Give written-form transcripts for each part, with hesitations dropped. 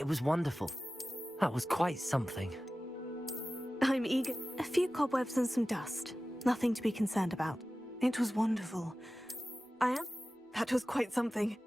It was wonderful. That was quite something. I'm eager. A few cobwebs and some dust. Nothing to be concerned about. It was wonderful. I am. That was quite something.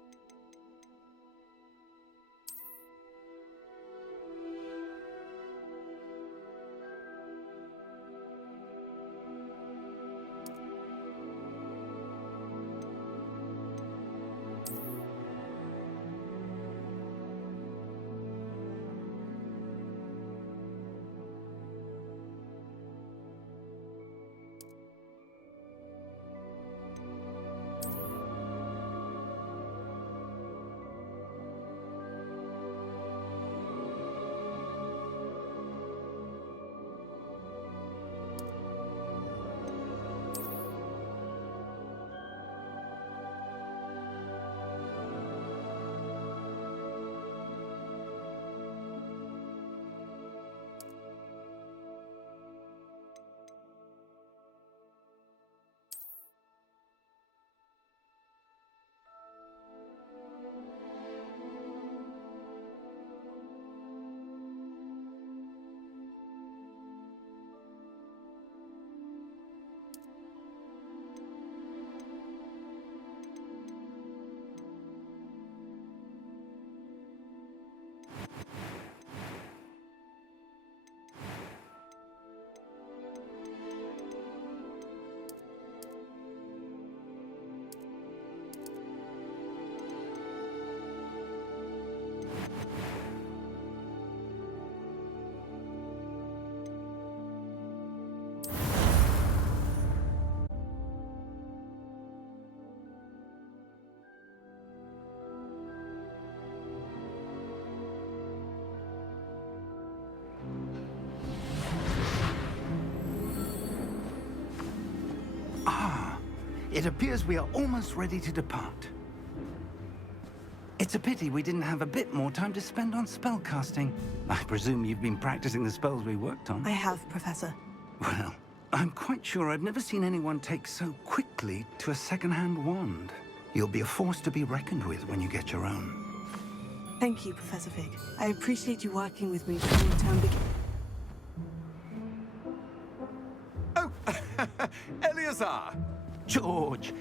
It appears we are almost ready to depart. It's a pity we didn't have a bit more time to spend on spellcasting. I presume you've been practicing the spells we worked on. I have, Professor. Well, I'm quite sure I've never seen anyone take so quickly to a second-hand wand. You'll be a force to be reckoned with when you get your own. Thank you, Professor Fig. I appreciate you working with me from the term begin. Oh, Eleazar! George,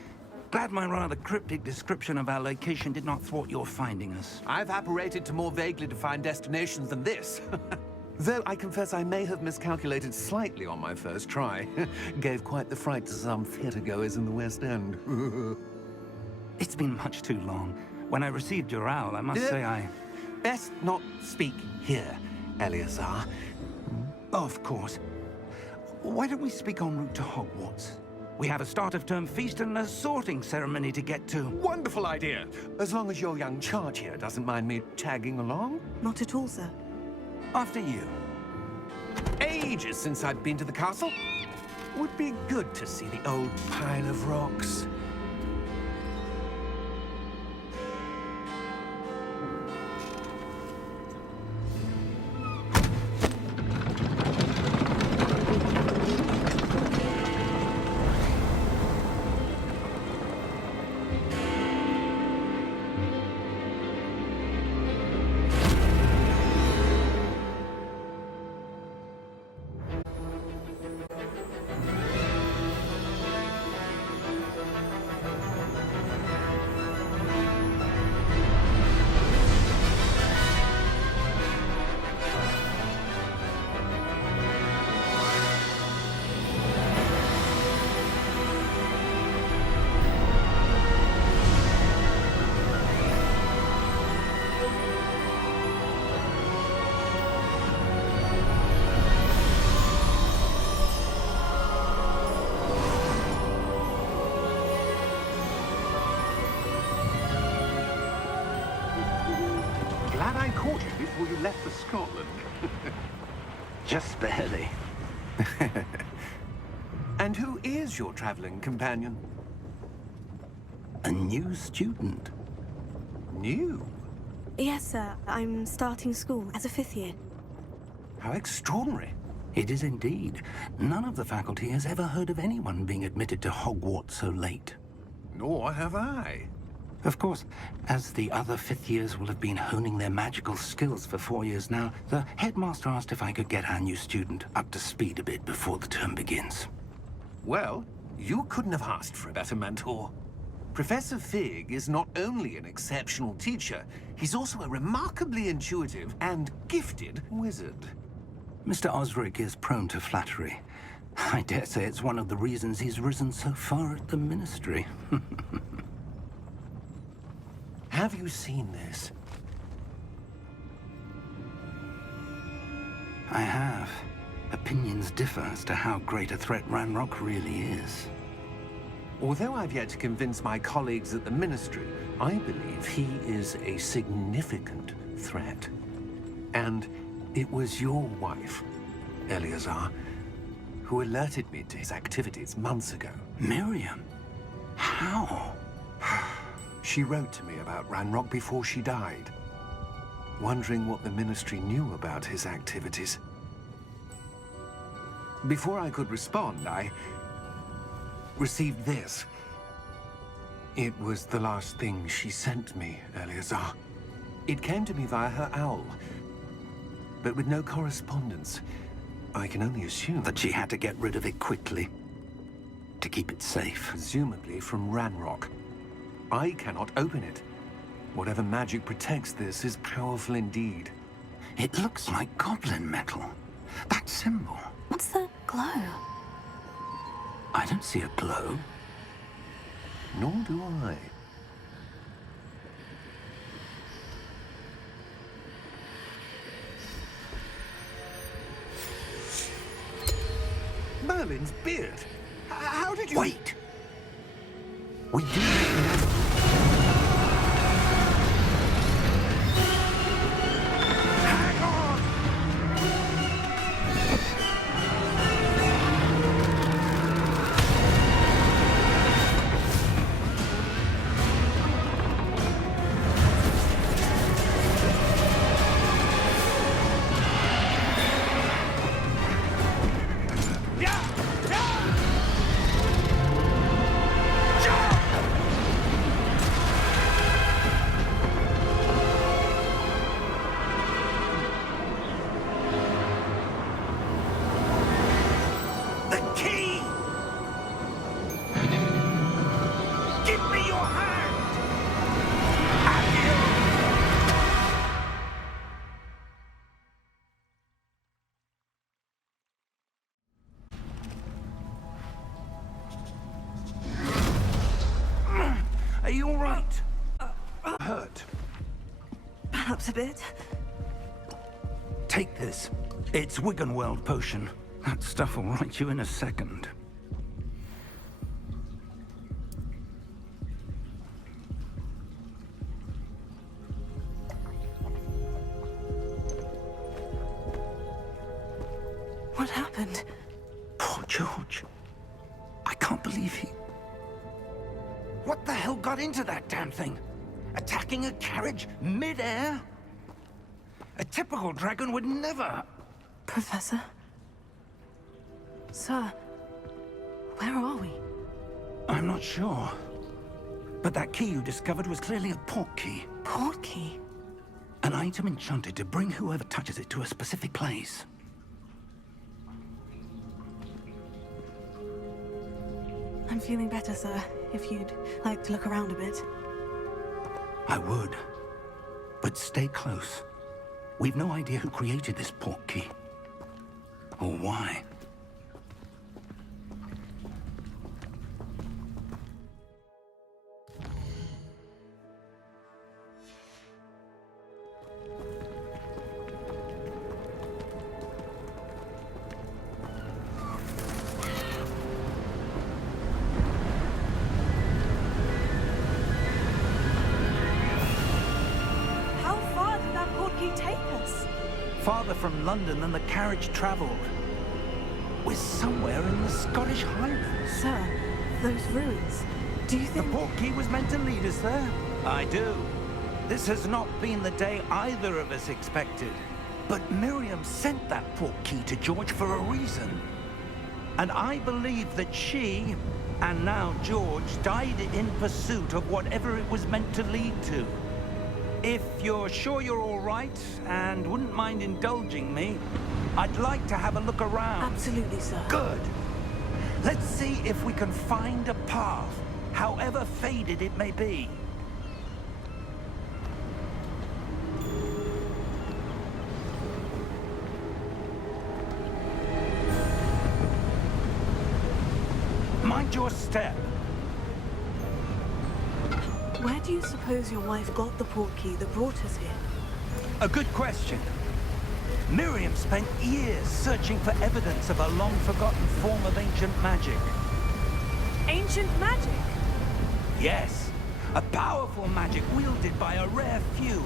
glad my rather cryptic description of our location did not thwart your finding us. I've apparated to more vaguely defined destinations than this. Though I confess I may have miscalculated slightly on my first try. Gave quite the fright to some theatergoers in the West End. It's been much too long. When I received your owl, I must say I... Best not speak here, Eleazar. Of course. Why don't we speak en route to Hogwarts? We have a start-of-term feast and a sorting ceremony to get to. Wonderful idea! As long as your young charge here doesn't mind me tagging along. Not at all, sir. After you. Ages since I've been to the castle. Would be good to see the old pile of rocks. Glad I caught you before you left for Scotland. Just barely. And who is your traveling companion? A new student. New? Yes, sir. I'm starting school as a 5th year. How extraordinary. It is indeed. None of the faculty has ever heard of anyone being admitted to Hogwarts so late. Nor have I. Of course, as the other fifth years will have been honing their magical skills for 4 years now, the headmaster asked if I could get our new student up to speed a bit before the term begins. Well, you couldn't have asked for a better mentor. Professor Fig is not only an exceptional teacher, he's also a remarkably intuitive and gifted wizard. Mr. Osric is prone to flattery. I dare say it's one of the reasons he's risen so far at the Ministry. Have you seen this? I have. Opinions differ as to how great a threat Ranrock really is. Although I've yet to convince my colleagues at the Ministry, I believe he is a significant threat. And it was your wife, Eleazar, who alerted me to his activities months ago. Miriam? How? She wrote to me about Ranrock before she died, wondering what the Ministry knew about his activities. Before I could respond, I received this. It was the last thing she sent me, Eleazar. It came to me via her owl, but with no correspondence. I can only assume That she had to get rid of it quickly, to keep it safe. presumably from Ranrock. I cannot open it. Whatever magic protects this is powerful indeed. It looks like goblin metal. That symbol. What's the glow? I don't see a glow. Nor do I. Merlin's beard. How did you... Wait! We do know. Hang on! The key! Give me your hand! Are you all right? Hurt. Perhaps a bit. Take this. It's Wiggenweld potion. That stuff will right you in a second. What happened? Poor George. I can't believe he... What the hell got into that damn thing? Attacking a carriage mid-air? A typical dragon would never... Professor? Sir, where are we? I'm not sure. But that key you discovered was clearly a port key. Portkey? An item enchanted to bring whoever touches it to a specific place. I'm feeling better, sir. If you'd like to look around a bit. I would. But stay close. We've no idea who created this port key. Or why. How far did that portkey take us? Farther from London than the carriage traveled. We're somewhere in the Scottish Highlands. Sir, those ruins. Do you The think... port key was meant to lead us there. I do. This has not been the day either of us expected. But Miriam sent that port key to George for a reason. And I believe that she, And now George died in pursuit of whatever it was meant to lead to. If you're sure you're all right and wouldn't mind indulging me, I'd like to have a look around. Absolutely, sir. Good. Let's see if we can find a path, however faded it may be. Mind your step. Where do you suppose your wife got the portkey that brought us here? A good question. Miriam spent years searching for evidence of a long-forgotten form of ancient magic. Ancient magic? Yes, a powerful magic wielded by a rare few.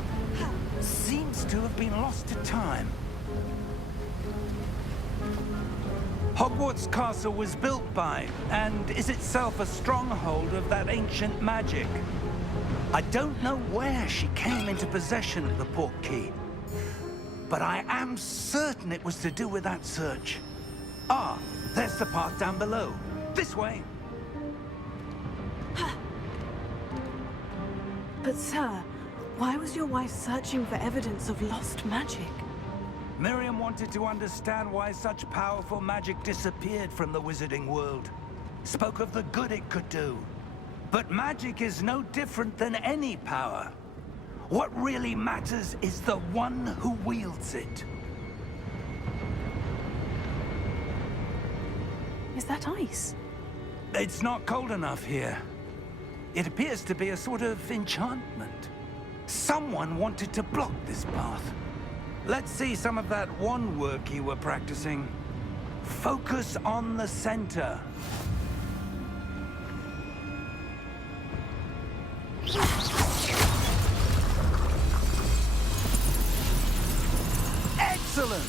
Seems to have been lost to time. Hogwarts Castle was built by, and is itself a stronghold of that ancient magic. I don't know where she came into possession of the portkey, but I am certain it was to do with that search. Ah, there's the path down below. This way. But sir, why was your wife searching for evidence of lost magic? Miriam wanted to understand why such powerful magic disappeared from the wizarding world. Spoke of the good it could do. But magic is no different than any power. What really matters is the one who wields it. Is that ice? It's not cold enough here. It appears to be a sort of enchantment. Someone wanted to block this path. Let's see some of that wand work you were practicing. Focus on the center. Excellent!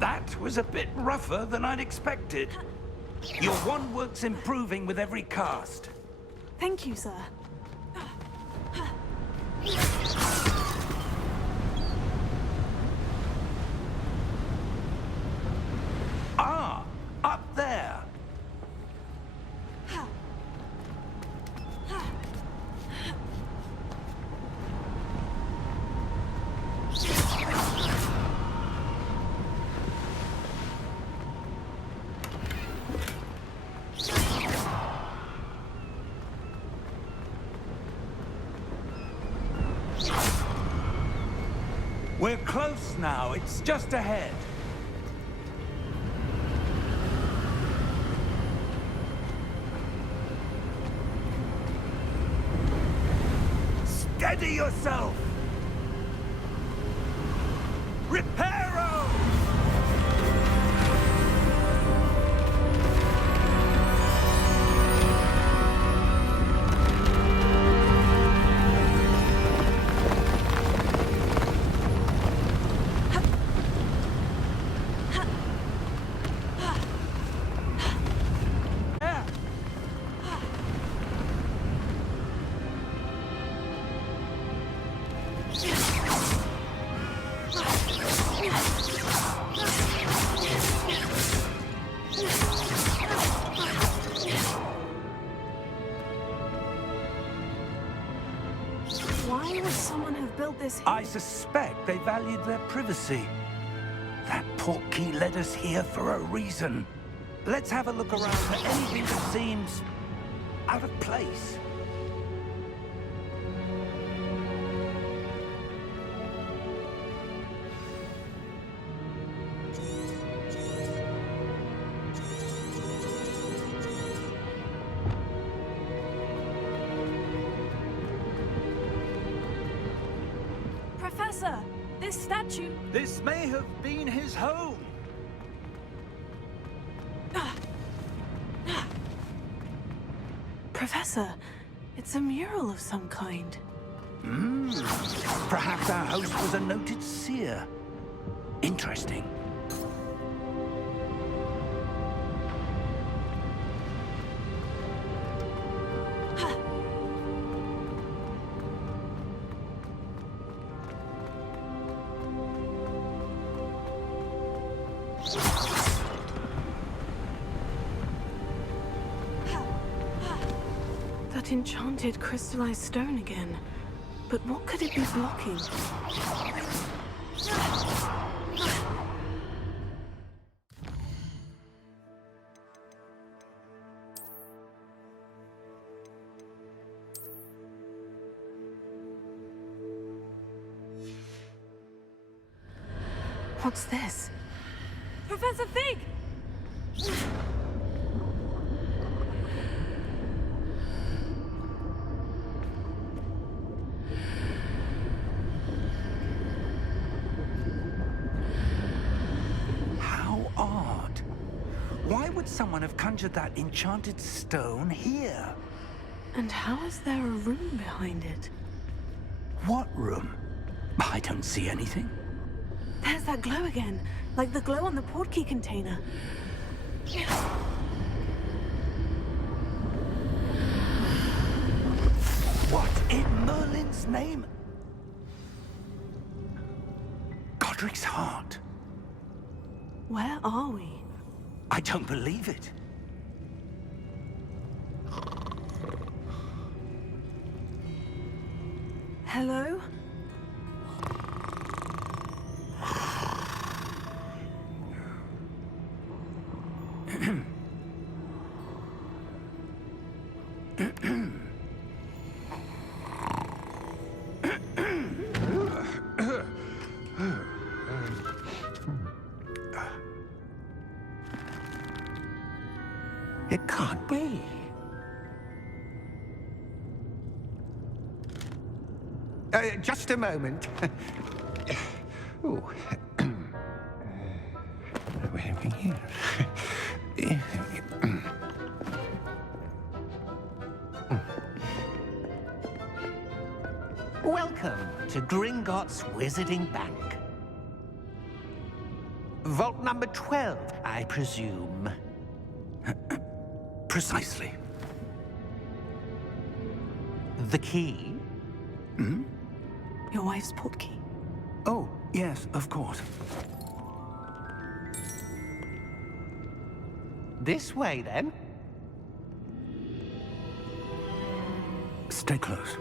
That was a bit rougher than I'd expected. Your wand work's improving with every cast. Thank you, sir. Ah, up there. We're close now. It's just ahead. Steady yourself! Reparo! Why would someone have built this here? I suspect they valued their privacy. That portkey led us here for a reason. Let's have a look around for anything that seems out of place. Professor, this statue... This may have been his home. Professor, it's a mural of some kind. Perhaps our host was a noted seer. Interesting. That enchanted crystallized stone again. But what could it be blocking? What's this? Professor Fig! How odd. Why would someone have conjured that enchanted stone here? And how is there a room behind it? What room? I don't see anything. There's that glow again, like the glow on the portkey container. What in Merlin's name? Godric's heart. Where are we? I don't believe it. Hello? It can't be. Just a moment. Oh. Where are we here? Welcome to Gringotts Wizarding Bank. Vault number 12, I presume. Precisely. The key? Your wife's portkey. Oh, yes, of course. This way, then. Stay close.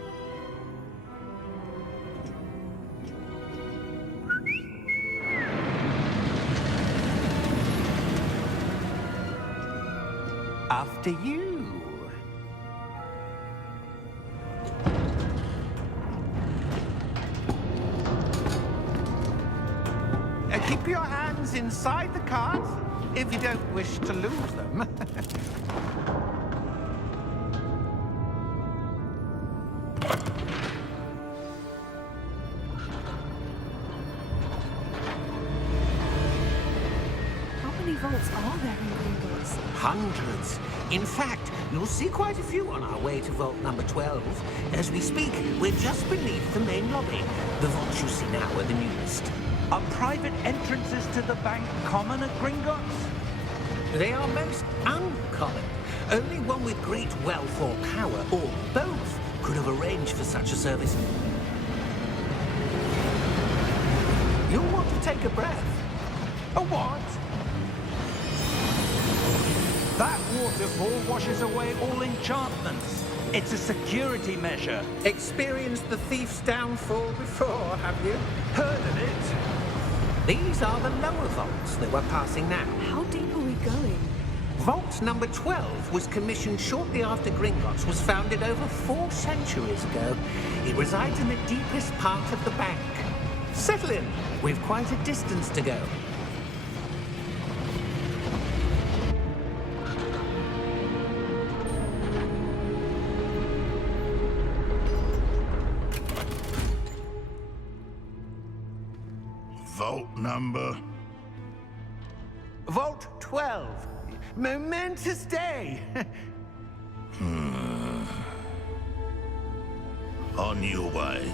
After you. Keep your hands inside the cart if you don't wish to lose them. How many vaults are there in Gringotts? Hundreds. In fact, you'll see quite a few on our way to vault number 12. As we speak, we're just beneath the main lobby. The vaults you see now are the newest. Are private entrances to the bank common at Gringotts? They are most uncommon. Only one with great wealth or power, or both, could have arranged for such a service. You'll want to take a breath. A what? That waterfall washes away all enchantments. It's a security measure. Experienced the thief's downfall before, have you? Heard of it? These are the lower vaults that we're passing now. How deep are we going? Vault number 12 was commissioned shortly after Gringotts was founded over 4 centuries ago. It resides in the deepest part of the bank. Settle in. We've quite a distance to go. Vault number? Vault 12. Momentous day. On your way.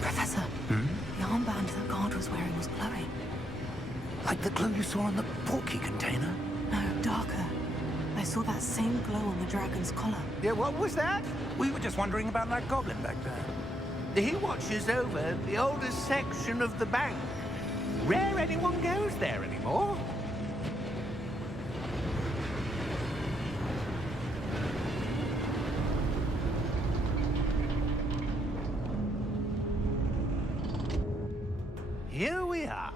Professor, the armband that guard was wearing was glowing. Like the glow you saw on the portkey container? No, darker. saw that same glow on the dragon's collar. Yeah, what was that? We were just wondering about that goblin back there. He watches over the oldest section of the bank. Rare anyone goes there anymore. Here we are.